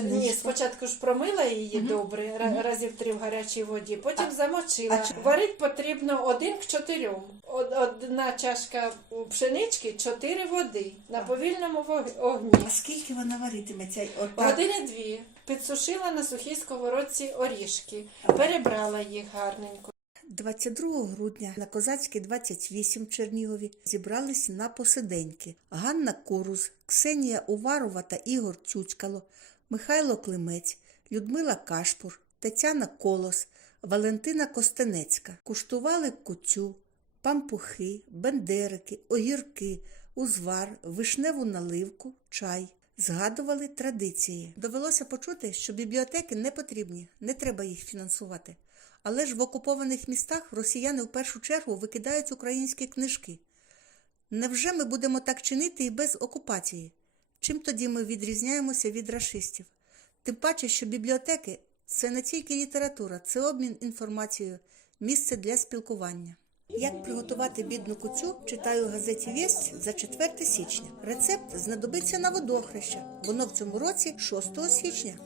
Ні, спочатку ж промила її Мгм. добре, ра- разів три в гарячій воді, потім А- замочила. а Варить потрібно один к чотирьом. Одна чашка пшенички, чотири води на повільному вог- огні. А скільки вона варитиметься? Отак. Години дві. Підсушила на сухій сковородці орішки, перебрала їх гарненько. 22 грудня на Козацькій 28 в Чернігові зібрались на посиденьки Ганна Куруз, Ксенія Уварова та Ігор Цюцькало, Михайло Климець, Людмила Кашпур, Тетяна Колос, Валентина Костенецька. Куштували куцю, пампухи, бендерики, огірки, узвар, вишневу наливку, чай. Згадували традиції. Довелося почути, що бібліотеки не потрібні, не треба їх фінансувати. Але ж в окупованих містах росіяни в першу чергу викидають українські книжки. Невже ми будемо так чинити і без окупації? Чим тоді ми відрізняємося від рашистів? Тим паче, що бібліотеки це не тільки література, це обмін інформацією, місце для спілкування. Як приготувати бідну куцю, читаю газеті Вість за 4 січня. Рецепт знадобиться на водохреща. Воно в цьому році 6 січня.